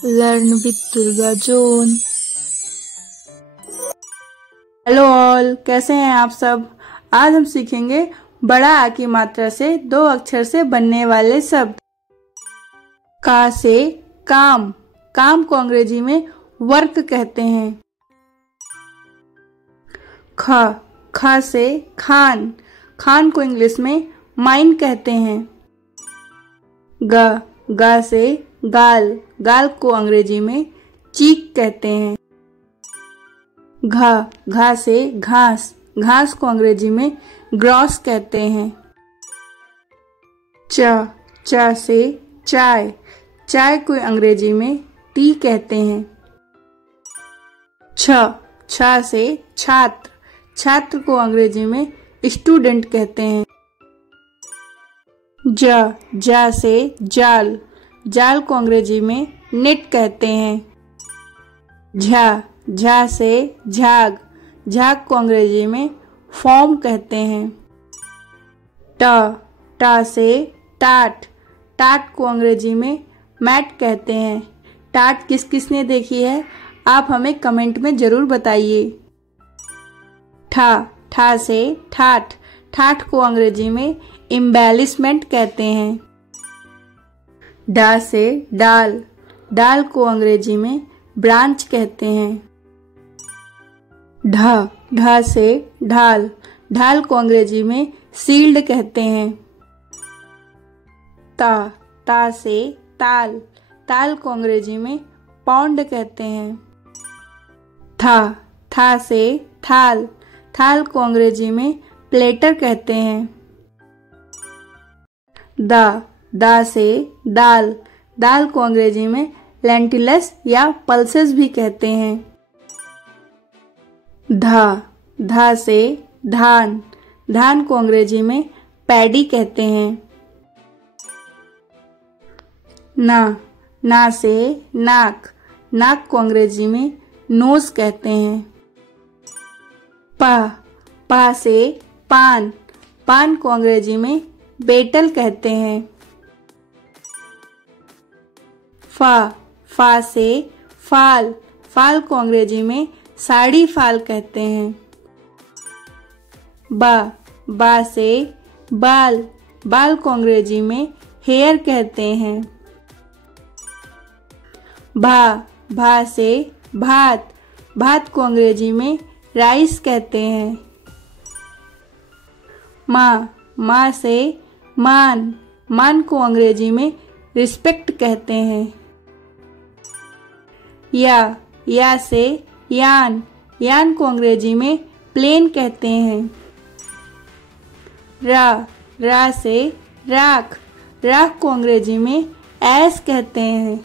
Learn with Durga Joan। Hello all, कैसे हैं आप सब। आज हम सीखेंगे बड़ा आ की मात्रा से 2 अक्षर से बनने वाले शब्द। का से काम, काम को अंग्रेजी में वर्क कहते हैं। ख से खान, खान को इंग्लिश में माइन कहते हैं। ग से गाल, गाल को अंग्रेजी में चीक कहते हैं। घा से घास, घास को अंग्रेजी में ग्रॉस कहते हैं। चा से चाय, चाय को अंग्रेजी में टी कहते हैं। छा से छात्र, छात्र को अंग्रेजी में स्टूडेंट कहते हैं। जा से जाल, जाल को अंग्रेजी में नेट कहते हैं। झा से झाग, झाग को अंग्रेजी में फॉर्म कहते हैं। टा से टाट, टाट को अंग्रेजी में मैट कहते हैं। टाट किस किस ने देखी है, आप हमें कमेंट में जरूर बताइए। ठा से ठाठ, ठाठ को अंग्रेजी में एम्बेलिशमेंट कहते हैं। डा से डाल, डाल को अंग्रेजी में ब्रांच कहते हैं। ढा से ढाल, ढाल को अंग्रेजी में सील्ड कहते हैं। ता से ताल, ताल को अंग्रेजी में पाउंड कहते हैं। था से थाल, थाल को अंग्रेजी में प्लेटर कहते हैं। दा से दाल, दाल को अंग्रेजी में लेंटिलस या पल्सेस भी कहते हैं। धा से धान, धान को अंग्रेजी में पैडी कहते हैं। ना से नाक, नाक को अंग्रेजी में नोज कहते हैं। पा से पान, पान को अंग्रेजी में बेटल कहते हैं। फा से फाल, फाल को अंग्रेजी में साड़ी फाल कहते हैं। बा से बाल, बाल को अंग्रेजी में हेयर कहते हैं। भा से भात, भात को अंग्रेजी में राइस कहते हैं। माँ से मान, मान को अंग्रेजी में रिस्पेक्ट कहते हैं। या से यान, यान को अंग्रेजी में प्लेन कहते हैं। रा से राख, राख को अंग्रेजी में ऐश कहते हैं।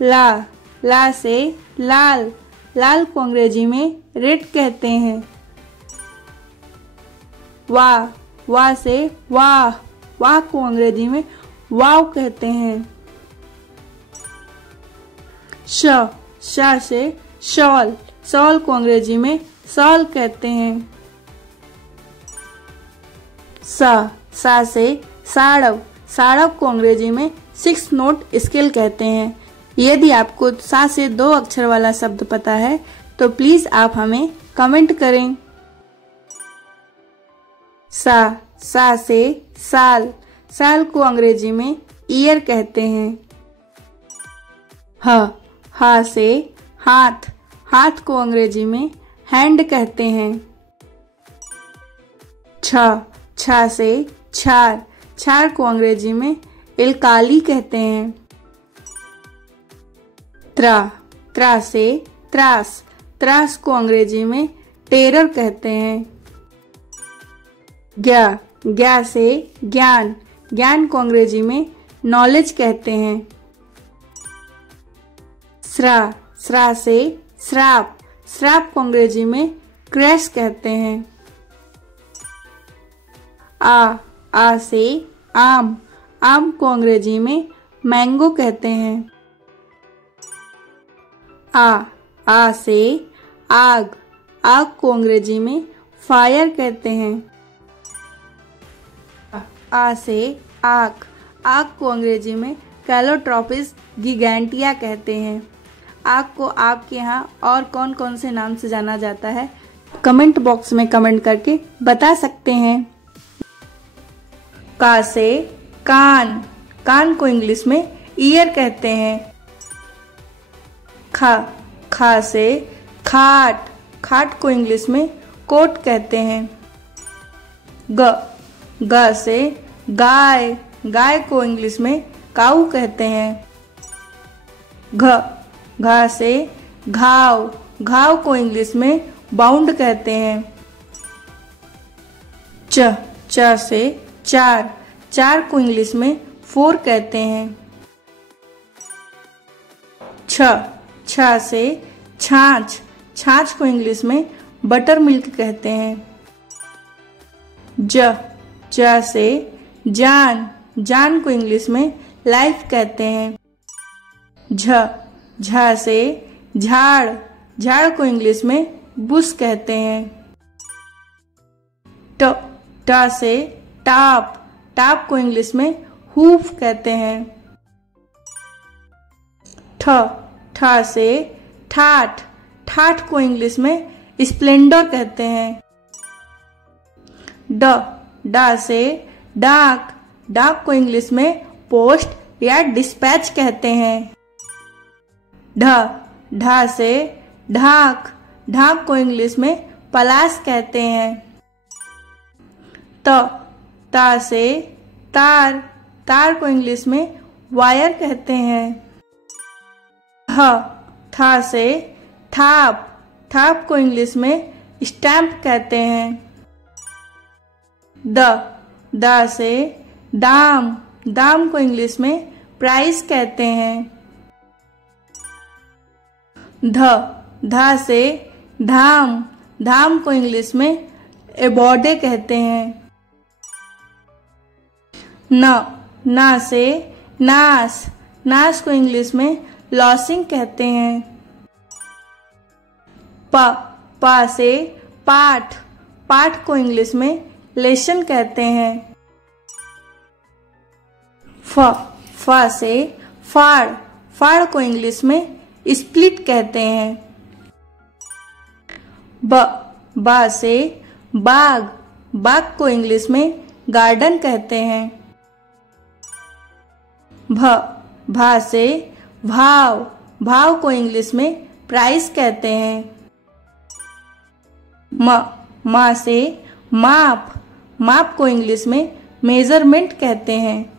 ला से लाल, लाल को अंग्रेजी में रेड कहते हैं। वा से वाह, वाह को अंग्रेजी में वाव कहते हैं। शा से शॉल, शॉल को अंग्रेजी में शॉल कहते हैं। सा से साड़व, साड़व को अंग्रेजी में 6 नोट स्केल कहते हैं। यदि आपको सा से 2 अक्षर वाला शब्द पता है तो प्लीज आप हमें कमेंट करें। सा से साल, साल को अंग्रेजी में ईयर कहते हैं। हा से हाथ, हाथ को अंग्रेजी में हैंड कहते हैं। छा से छार, छार को अंग्रेजी में इलकाली कहते हैं। त्रा से त्रास, त्रास को अंग्रेजी में टेरर कहते हैं। ज्ञा से ज्ञान, ज्ञान को अंग्रेजी में नॉलेज कहते हैं। श्रा से श्राप, श्राप को अंग्रेजी में क्रैश कहते हैं। आ से आम, आम को अंग्रेजी में मैंगो कहते हैं। आ से आग, आग को अंग्रेजी में फायर कहते हैं। आ से आग, आग को अंग्रेजी में कैलोट्रॉपिस गिगैंटिया कहते हैं। आग को आपके यहाँ और कौन कौन से नाम से जाना जाता है, कमेंट बॉक्स में कमेंट करके बता सकते हैं। का से कान, कान को इंग्लिश में ईयर कहते हैं। खा से खाट, खाट को इंग्लिश में कोट कहते हैं। ग से गाय, गाय को इंग्लिश में काऊ कहते हैं। घा से घाव, घाव को इंग्लिश में बाउंड कहते हैं। च से चार, चार को इंग्लिश में फोर कहते हैं। छ से छाछ, छाछ को इंग्लिश में बटर मिल्क कहते हैं। ज से जान, जान को इंग्लिश में लाइफ कहते हैं। झा से झाड़, झाड़ को इंग्लिश में बुश कहते हैं। टा से टाप, टाप को इंग्लिश में हूफ कहते हैं। ठा से ठाठ, ठाठ को इंग्लिश में स्प्लेंडर कहते हैं। डा से डाक, डाक को इंग्लिश में पोस्ट या डिस्पैच कहते हैं। ढा से ढाक, ढाक को इंग्लिश में पलाश कहते हैं। ता से तार, तार को इंग्लिश में वायर कहते हैं। था से थाप, थाप को इंग्लिश में स्टैम्प कहते हैं। दा से दाम, दाम को इंग्लिश में प्राइस कहते हैं। धा से धाम, धाम को इंग्लिश में एबॉर्डे कहते हैं। ना से नास, नास को इंग्लिश में लॉसिंग कहते हैं। पा से पाठ, पाठ को इंग्लिश में लेसन कहते हैं। फा से फाड़, फाड़ को इंग्लिश में स्प्लिट कहते हैं। बा से बाग, बाग को इंग्लिश में गार्डन कहते हैं। भा से भाव, भाव को इंग्लिश में प्राइस कहते हैं। मा से माप, माप को इंग्लिश में मेजरमेंट कहते हैं।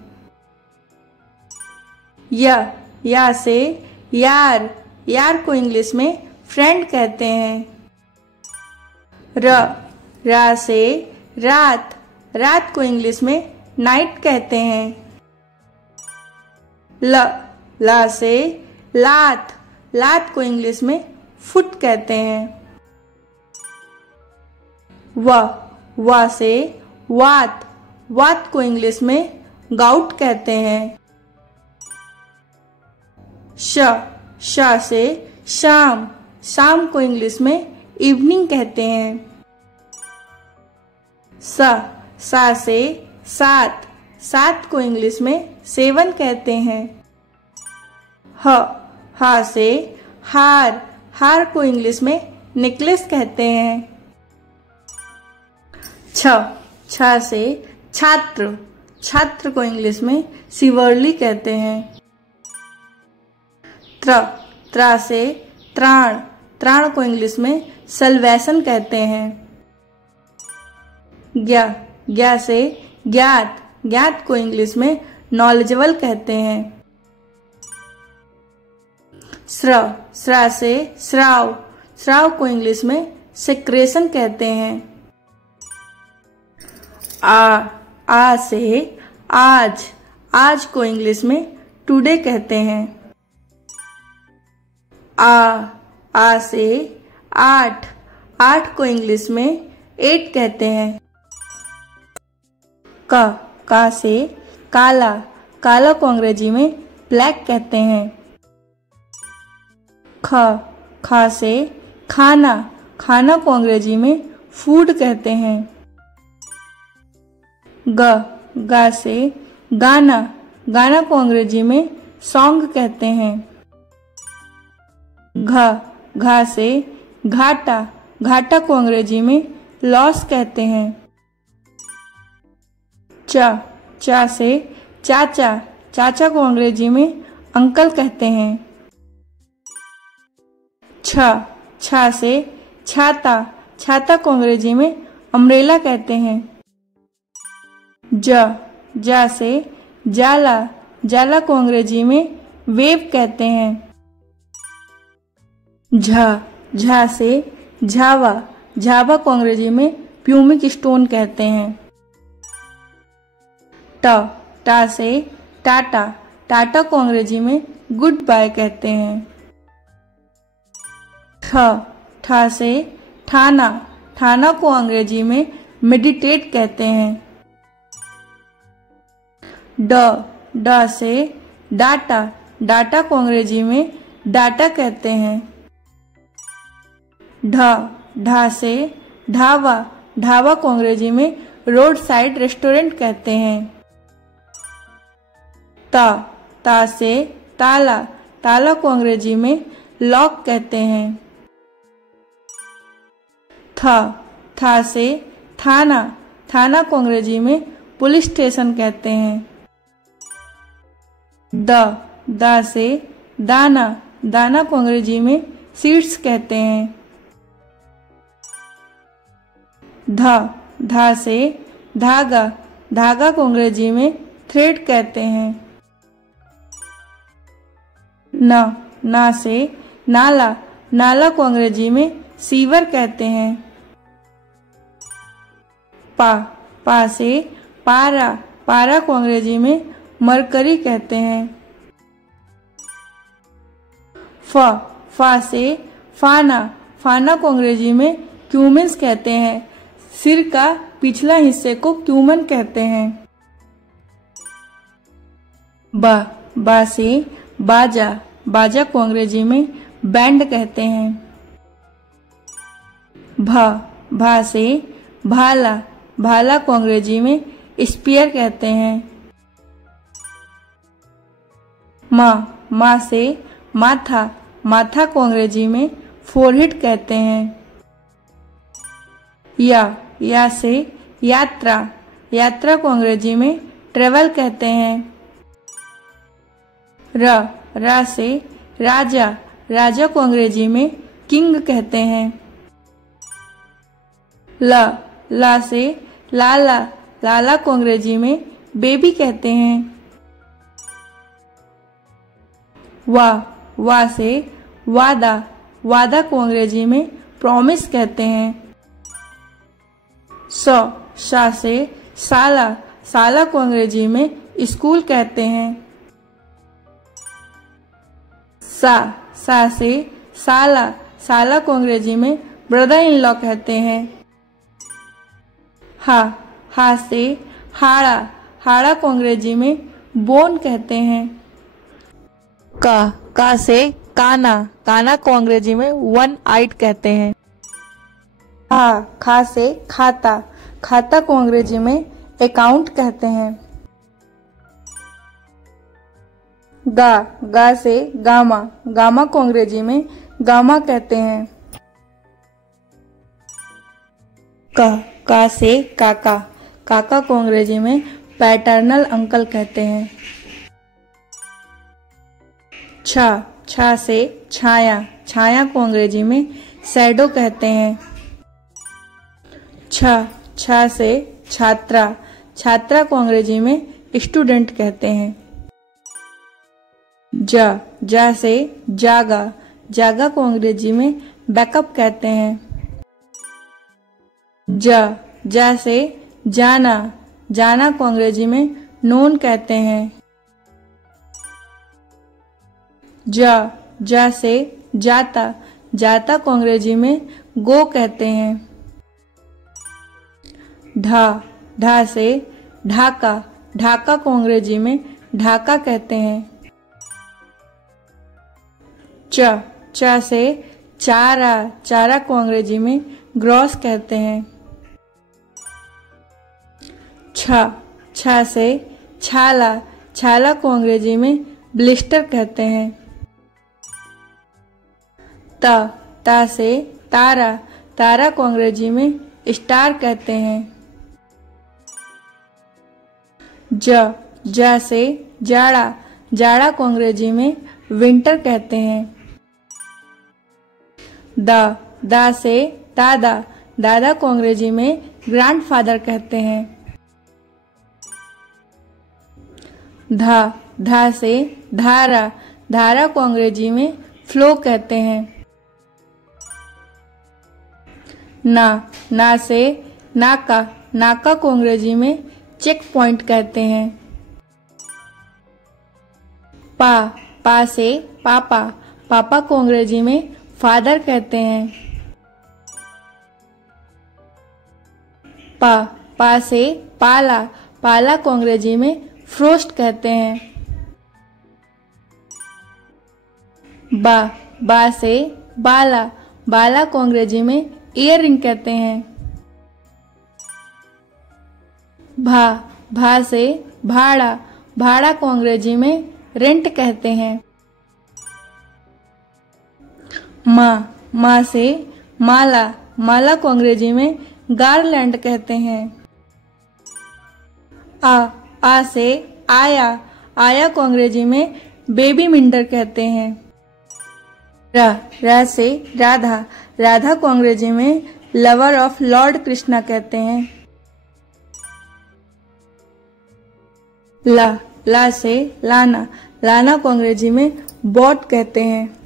या से यार, यार को इंग्लिश में फ्रेंड कहते हैं। रा से रात, रात को इंग्लिश में नाइट कहते हैं। ला से लात, लात को इंग्लिश में फुट कहते हैं। वा से वात, वात को इंग्लिश में गाउट कहते हैं। शा से शाम, शाम को इंग्लिश में इवनिंग कहते हैं। सा से सात, सात को इंग्लिश में सेवन कहते हैं। हा से हार, हार को इंग्लिश में नेकलेस कहते हैं। छा से छात्र, छात्र को इंग्लिश में सिवर्ली कहते हैं। त्रा से त्राण, त्राण को इंग्लिश में सल्वेशन कहते हैं। ज्ञा से ज्ञात, ज्ञात को इंग्लिश में नॉलेजेबल कहते हैं। स्रा से स्राव, स्राव को इंग्लिश में सेक्रेशन कहते हैं। आ से आज, आज को इंग्लिश में टुडे कहते हैं। आ से आठ, आठ को इंग्लिश में 8 कहते हैं। का से काला, काला को अंग्रेजी में ब्लैक कहते हैं। खा से खाना, खाना को अंग्रेजी में फूड कहते हैं। गा से गाना, गाना को अंग्रेजी में सॉन्ग कहते हैं। घा से घाटा, घाटा को अंग्रेजी में लॉस कहते हैं। चा से चाचा, चाचा को अंग्रेजी में अंकल कहते हैं। छा से छाता, छाता को अंग्रेजी में अम्ब्रेला कहते हैं। जा से जाला, जाला को अंग्रेजी में वेव कहते हैं। झा से झावा, झावा को अंग्रेजी में प्यूमिक स्टोन कहते हैं। टा से टाटा, टाटा को अंग्रेजी में गुड बाय कहते हैं। ठा से ठाना, ठाना को अंग्रेजी में मेडिटेट कहते हैं। ड से डाटा, डाटा को अंग्रेजी में डाटा कहते हैं। ढा से ढाबा, ढाबा को अंग्रेजी में रोड साइड रेस्टोरेंट कहते हैं। ता से ताला, ताला को अंग्रेजी में लॉक कहते हैं। था से थाना, थाना को अंग्रेजी में पुलिस स्टेशन कहते हैं। दा से दाना, दाना को अंग्रेजी में सीड्स कहते हैं। धा से धागा, धागा को अंग्रेजी में थ्रेड कहते हैं। ना से नाला, नाला को अंग्रेजी में सीवर कहते हैं। पा से पारा, पारा को अंग्रेजी में मरकरी कहते हैं। फा से फाना, फाना को अंग्रेजी में क्यूमिन्स कहते हैं। सिर का पिछला हिस्से को क्यूमन कहते हैं। बा से बाजा, बाजा को अंग्रेजी में बैंड कहते हैं। भा से भाला, भाला को अंग्रेजी में स्पीयर कहते हैं। मा से माथा, माथा को अंग्रेजी में फोरहेड कहते हैं। या से यात्रा, यात्रा को अंग्रेजी में ट्रेवल कहते हैं। रा से राजा, राजा को अंग्रेजी में किंग कहते हैं। ला से लाला, लाला को अंग्रेजी में बेबी कहते हैं। वा से वादा, वादा को अंग्रेजी में प्रॉमिस कहते हैं। सा से साला, साला को अंग्रेजी में स्कूल कहते हैं। सा से साला, साला को अंग्रेजी में ब्रदर इन लॉ कहते हैं। हा से हाड़ा, हाड़ा को अंग्रेजी में बोन कहते हैं। का से काना, काना को अंग्रेजी में वन आइड कहते हैं। खा से खाता, खाता को अंग्रेजी में अकाउंट कहते हैं। गा से गामा, गामा को अंग्रेजी में गामा कहते हैं। का से काका, काका को अंग्रेजी में पैटर्नल अंकल कहते हैं। छा से छाया, छाया को अंग्रेजी में शैडो कहते हैं। छा से छात्रा, छात्रा को अंग्रेजी में स्टूडेंट कहते हैं। जा से जागा, जागा को अंग्रेजी में बैकअप कहते हैं। जा से जाना, जाना को अंग्रेजी में नोन कहते हैं। जा से जाता, जाता को अंग्रेजी में गो कहते हैं। ढा से ढाका, ढाका को अंग्रेजी में ढाका कहते हैं। चा से चारा, चारा को अंग्रेजी में ग्रॉस कहते हैं। छा से छाला, छाला को अंग्रेजी में ब्लिस्टर कहते हैं। ता से तारा, तारा को अंग्रेजी में स्टार कहते हैं। जा से जाड़ा, जाड़ा को अंग्रेजी में विंटर कहते हैं। दा से दादा, दादा को अंग्रेजी में ग्रैंडफादर कहते हैं। धा से धारा, धारा को अंग्रेजी में फ्लो कहते हैं। ना से नाका, नाका को अंग्रेजी में चेक पॉइंट कहते हैं। पा से पापा, पापा को अंग्रेजी में फादर कहते हैं। पा से पाला, पाला को अंग्रेजी में फ्रोस्ट कहते हैं। बा से बाला, बाला को अंग्रेजी में ईयर रिंग कहते हैं। भा से भाड़ा, भाड़ा को अंग्रेजी में रेंट कहते हैं। माँ से माला, माला को अंग्रेजी में गारलैंड कहते हैं। आ से आया, आया को अंग्रेजी में बेबी मिंडर कहते हैं। रा से राधा, राधा को अंग्रेजी में लवर ऑफ लॉर्ड कृष्णा कहते हैं। ला से लाना, लाना को अंग्रेजी में बॉट कहते हैं।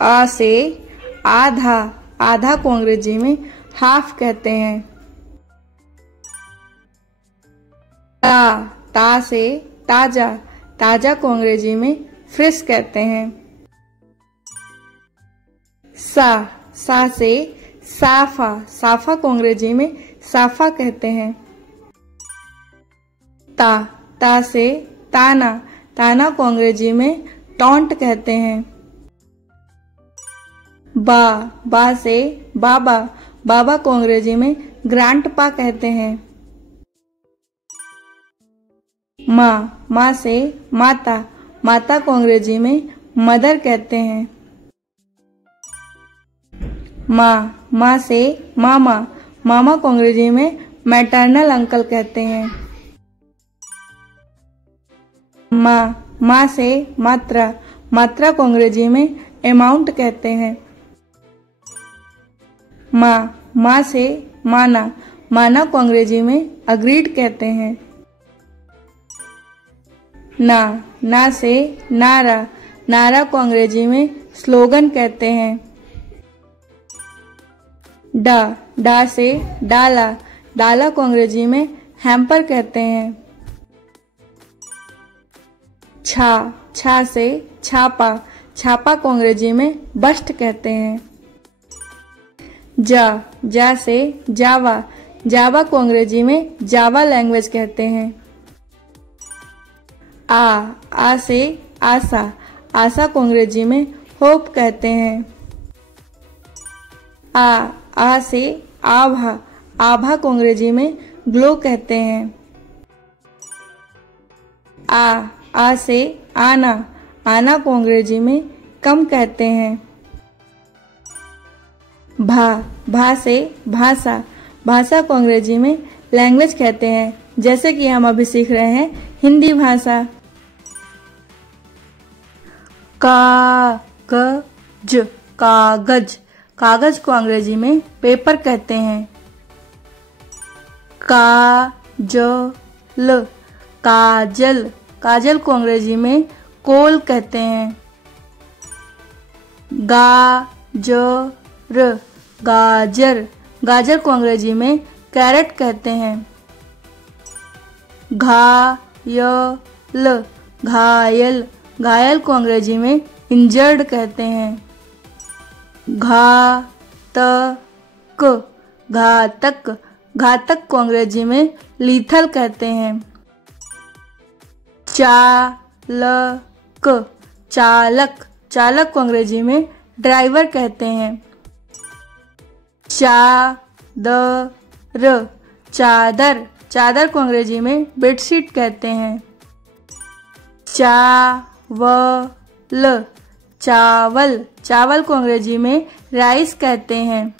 आ से आधा, आधा को अंग्रेजी में हाफ कहते हैं। ता से ताजा, ताजा को अंग्रेजी में फ्रेश कहते हैं। सा से साफा, साफा को अंग्रेजी में साफा कहते हैं। ता से ताना, ताना को अंग्रेजी में टॉन्ट कहते हैं। बा से बाबा, बाबा को अंग्रेजी में ग्रैंडपा कहते हैं। माँ से माता, माता को अंग्रेजी में मदर कहते हैं। माँ से मामा, मामा को अंग्रेजी में मैटरनल अंकल कहते हैं। माँ से मात्रा, मात्रा को अंग्रेजी में अमाउंट कहते हैं। माँ से माना, माना को अंग्रेजी में अग्रीड कहते हैं। ना से नारा, नारा को अंग्रेजी में स्लोगन कहते हैं। डा से डाला, डाला को अंग्रेजी में हैम्पर कहते हैं। छा से छापा, छापा को अंग्रेजी में बस्ट कहते हैं। जा से जावा, जावा को अंग्रेजी में जावा लैंग्वेज कहते हैं। आ से आशा, आशा को अंग्रेजी में होप कहते हैं। आ से आभा, आभा को अंग्रेजी में ग्लो कहते हैं। आ से आना, आना को अंग्रेजी में कम कहते हैं। भा से भाषा, भाषा को अंग्रेजी में लैंग्वेज कहते हैं, जैसे कि हम अभी सीख रहे हैं हिंदी भाषा। कागज, कागज, कागज को अंग्रेजी में पेपर कहते हैं। काजल, काजल, काजल को अंग्रेजी में कोल कहते हैं। गाजर, गाजर, गाजर को अंग्रेजी में कैरेट कहते हैं। घायल, घायल, घायल को अंग्रेजी में इंजर्ड कहते हैं। घातक, घातक, घातक को अंग्रेजी में लीथल कहते हैं। चालक, चालक, चालक को अंग्रेजी में ड्राइवर कहते हैं। चादर, चादर, चादर को अंग्रेजी में बेडशीट कहते हैं। चावल, चावल, चावल को अंग्रेजी में राइस कहते हैं।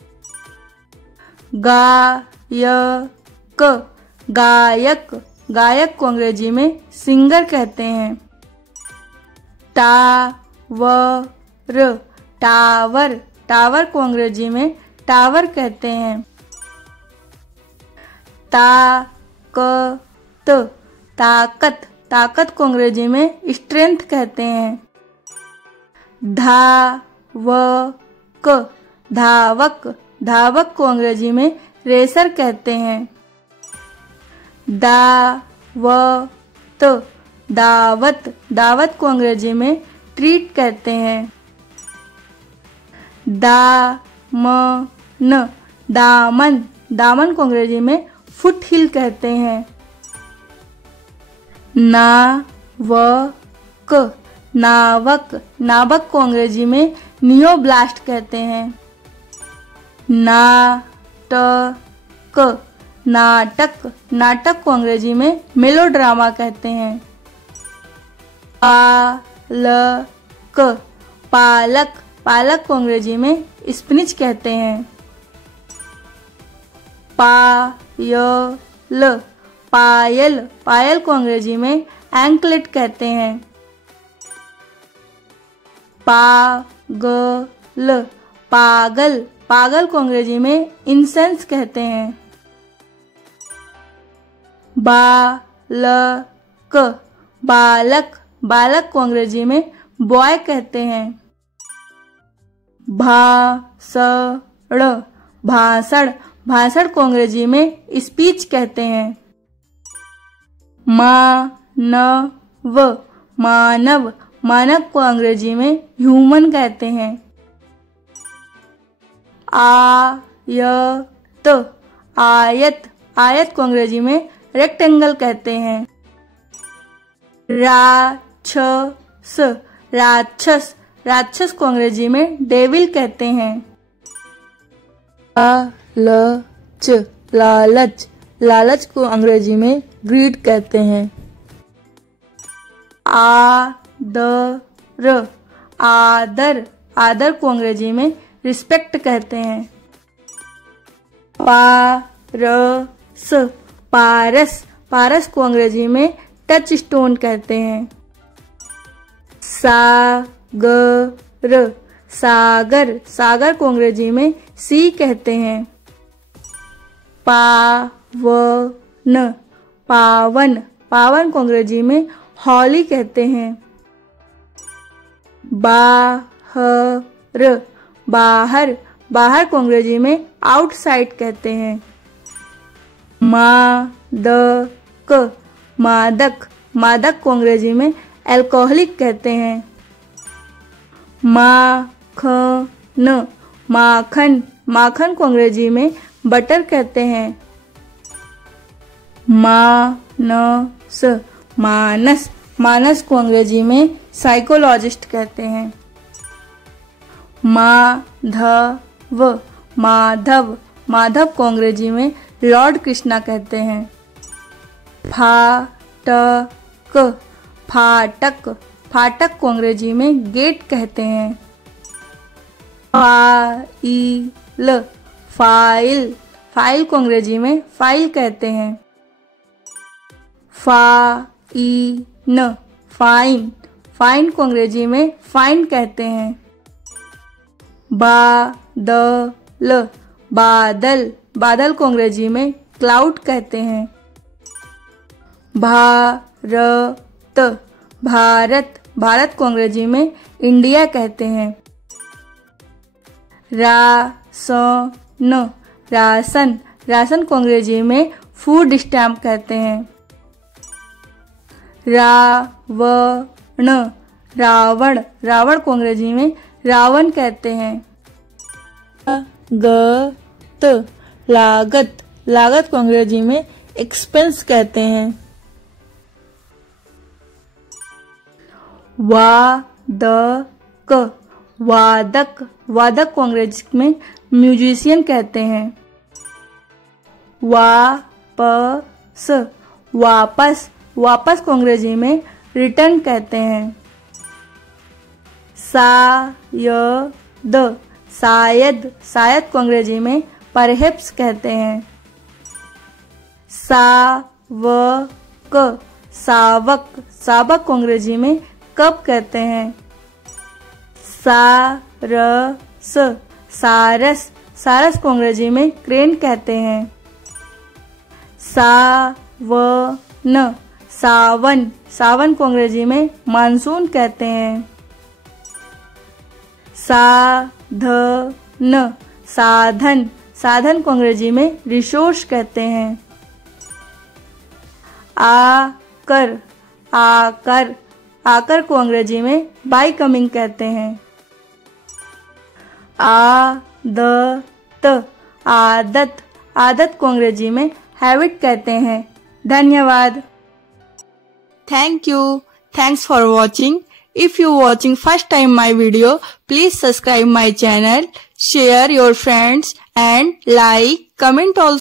गायक, गायक, गायक को अंग्रेजी में सिंगर कहते हैं। टावर, टावर, टावर को अंग्रेजी में टावर कहते हैं। ताकत, ताकत, ताकत को अंग्रेजी में स्ट्रेंथ कहते हैं। धावक, धावक, धावक को अंग्रेजी में रेसर कहते हैं। दावत, दावत, दावत को अंग्रेजी में ट्रीट कहते हैं। दामन, दामन, दामन को अंग्रेजी में फुट हिल कहते हैं। नावक, नावक, नावक को अंग्रेजी में नियोब्लास्ट कहते हैं। नाटक, नाटक, नाटक को अंग्रेजी में मेलोड्रामा कहते हैं। पालक, पालक, पालक को अंग्रेजी में स्पिनिच कहते हैं। पायल, पायल, पायल को अंग्रेजी में एंकलेट कहते हैं। पागल, पागल, पागल को अंग्रेजी में इंसेंस कहते हैं। बालक, बालक, बालक को अंग्रेजी में बॉय कहते हैं। भाषण, भाषण, भाषण को अंग्रेजी में स्पीच कहते हैं। मानव, मानव, मानव को अंग्रेजी में ह्यूमन कहते हैं। आयत, आयत, आयत को अंग्रेजी में रेक्टेंगल कहते हैं। राक्षस, राक्षस, राक्षस को अंग्रेजी में डेविल कहते हैं। लालच, लालच, लालच को अंग्रेजी में ग्रीड कहते हैं। आदर, आदर, आदर को अंग्रेजी में रिस्पेक्ट कहते हैं। पारस, पारस, पारस को अंग्रेजी में टच स्टोन कहते हैं। सागर, सागर, सागर को अंग्रेजी में सी कहते हैं। पावन, पावन, पावन को अंग्रेजी में हॉली कहते हैं। बाहर, बाहर, बाहर को अंग्रेजी में आउटसाइड कहते हैं। मादक, मादक, मादक को अंग्रेजी में अल्कोहलिक कहते हैं। माखन, माखन, माखन को अंग्रेजी में बटर कहते हैं। मानस, मानस, मानस को अंग्रेजी में साइकोलॉजिस्ट कहते हैं। माधव, माधव, माधव को अंग्रेजी में लॉर्ड कृष्णा कहते हैं। फाटक, फाटक, फाटक को अंग्रेजी में गेट कहते हैं। फाइल, फाइल, फाइल को अंग्रेजी में फाइल कहते हैं। फाइन, फाइन, फाइन को अंग्रेजी में फाइन कहते हैं। बादल, बादल, बादल को अंग्रेजी में क्लाउड कहते हैं। भारत, भारत, भारत को अंग्रेजी में इंडिया कहते हैं। राशन, राशन, राशन को अंग्रेजी में फूड स्टैम्प कहते हैं। रावण, रावण, रावण को अंग्रेजी में रावण कहते हैं। लागत, लागत, लागत को अंग्रेजी में एक्सपेंस कहते हैं। वादक, वादक, वादक को अंग्रेजी में म्यूजिशियन कहते हैं। वापस, वापस, वापस को अंग्रेजी में रिटर्न कहते हैं। शायद, शायद, शायद को अंग्रेजी में परहैप्स कहते हैं। सावक, सावक, सावक को अंग्रेजी में कप कहते हैं। सारस, सारस, सारस को अंग्रेजी में क्रेन कहते हैं। सावन, सावन, सावन को अंग्रेजी में मानसून कहते हैं। साधन, साधन, साधन को अंग्रेजी में रिसोर्स कहते हैं। आकर, आकर, आकर को अंग्रेजी में बाय कमिंग कहते हैं। आदत, आदत, आदत को अंग्रेजी में हैबिट कहते हैं। धन्यवाद। Thank you. Thanks for watching. If you watching first time my video, please subscribe my channel, share your friends and like, comment also.